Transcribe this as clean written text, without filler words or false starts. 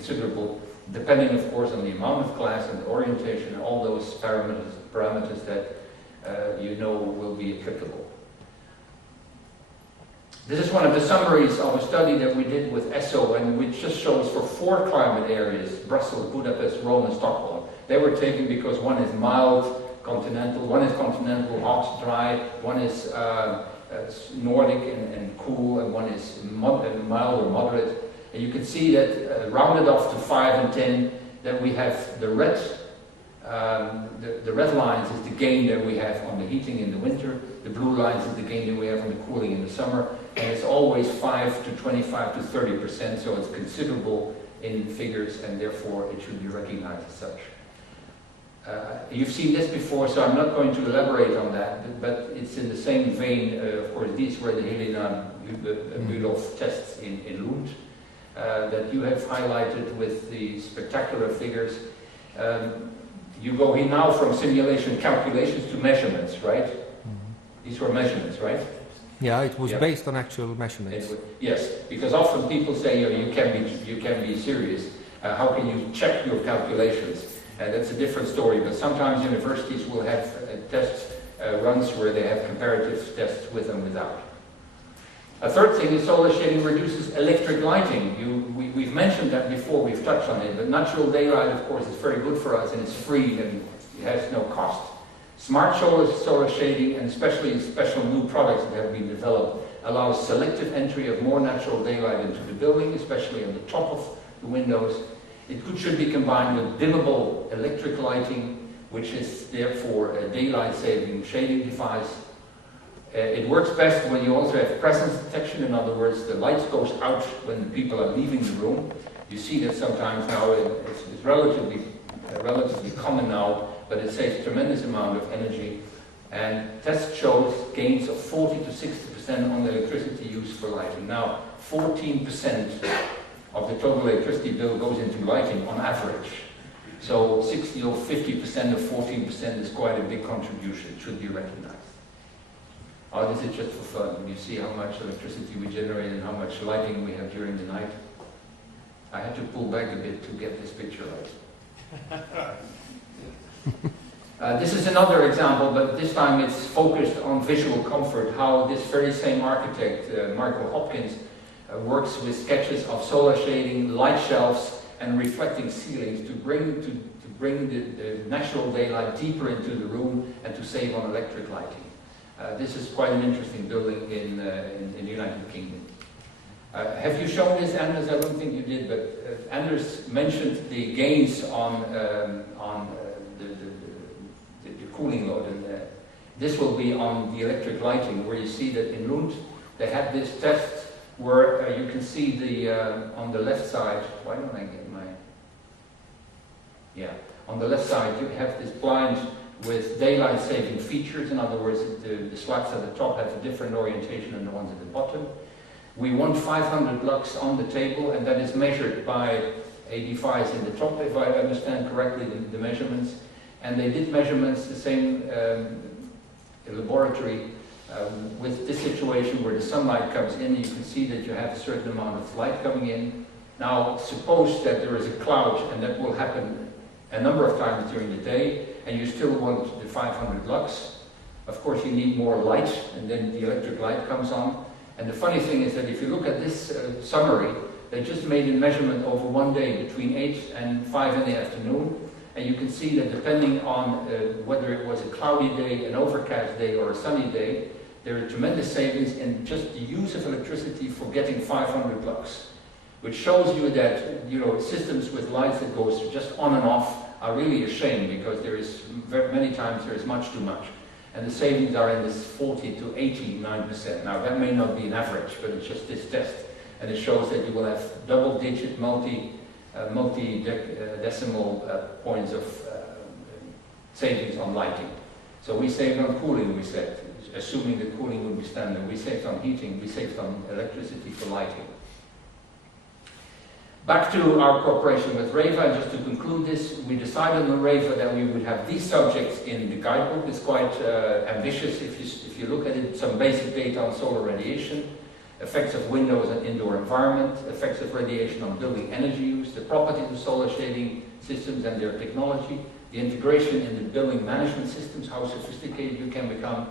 considerable, depending of course on the amount of glass and the orientation and all those parameters that you know will be applicable. This is one of the summaries of a study that we did with SO, and which just shows for 4 climate areas, Brussels, Budapest, Rome and Stockholm. They were taken because one is mild, continental, one is continental, hot, dry, one is Nordic and cool, and one is mild or moderate. And you can see that rounded off to 5 and 10, that we have the red lines is the gain that we have on the heating in the winter, the blue lines is the gain that we have on the cooling in the summer, and it's always 5 to 25 to 30%, so it's considerable in figures, and therefore it should be recognized as such. You've seen this before, so I'm not going to elaborate on that, but it's in the same vein. Of course, these were the Helena Bülow tests in Lund that you have highlighted with the spectacular figures. You go here now from simulation calculations to measurements, right? These were measurements, right? Yeah, it was based on actual measurements. Yes, because often people say, you can be serious. How can you check your calculations? That's a different story, but sometimes universities will have test runs where they have comparative tests with and without. A third thing is solar shading reduces electric lighting. We've mentioned that before, we've touched on it, but natural daylight, of course, is very good for us, and it's free and it has no cost. Smart solar shading, and especially special new products that have been developed, allows selective entry of more natural daylight into the building, especially on the top of the windows. It should be combined with dimmable electric lighting, which is therefore a daylight-saving shading device. It works best when you also have presence detection. In other words, the light goes out when the people are leaving the room. You see that sometimes now, it's relatively common now, but it saves a tremendous amount of energy. And test shows gains of 40 to 60% on the electricity used for lighting. Now, 14% of the total electricity bill goes into lighting on average. So 60 or 50% of 14% is quite a big contribution. It should be recognized. Oh, this is just for fun. You see how much electricity we generate and how much lighting we have during the night. I had to pull back a bit to get this picture right. This is another example, but this time it's focused on visual comfort, how this very same architect, Michael Hopkins, works with sketches of solar shading, light shelves, and reflecting ceilings to bring the natural daylight deeper into the room and to save on electric lighting. This is quite an interesting building in the United Kingdom. Have you shown this, Anders? I don't think you did, but Anders mentioned the gains on the cooling load, and this will be on the electric lighting, where you see that in Lund they had this test where you can see the on the left side. Why don't I get my? Yeah, on the left side you have this blind with daylight saving features. In other words, the slabs at the top have a different orientation than the ones at the bottom. We want 500 lux on the table, and that is measured by a device in the top, if I understand correctly the measurements. And they did measurements, the same laboratory, with this situation where the sunlight comes in, you can see that you have a certain amount of light coming in. Now, suppose that there is a cloud, and that will happen a number of times during the day, and you still want the 500 lux. Of course, you need more light, and then the electric light comes on. And the funny thing is that if you look at this summary, they just made a measurement over one day between 8 and 5 in the afternoon. And you can see that depending on whether it was a cloudy day, an overcast day, or a sunny day, there are tremendous savings in just the use of electricity for getting 500 lux. Which shows you that, systems with lights that goes just on and off are really a shame, because there is many times there is much too much. And the savings are in this 40 to 89%. Now that may not be an average, but it's just this test. And it shows that you will have double-digit multi-decimal points of savings on lighting. So we saved on cooling, we said, assuming the cooling would be standard. We saved on heating, we saved on electricity for lighting. Back to our cooperation with REHVA, just to conclude this, we decided on REHVA that we would have these subjects in the guidebook. It's quite ambitious if you look at it, some basic data on solar radiation, effects of windows and indoor environment, effects of radiation on building energy use, the properties of solar shading systems and their technology, the integration in the building management systems, how sophisticated you can become,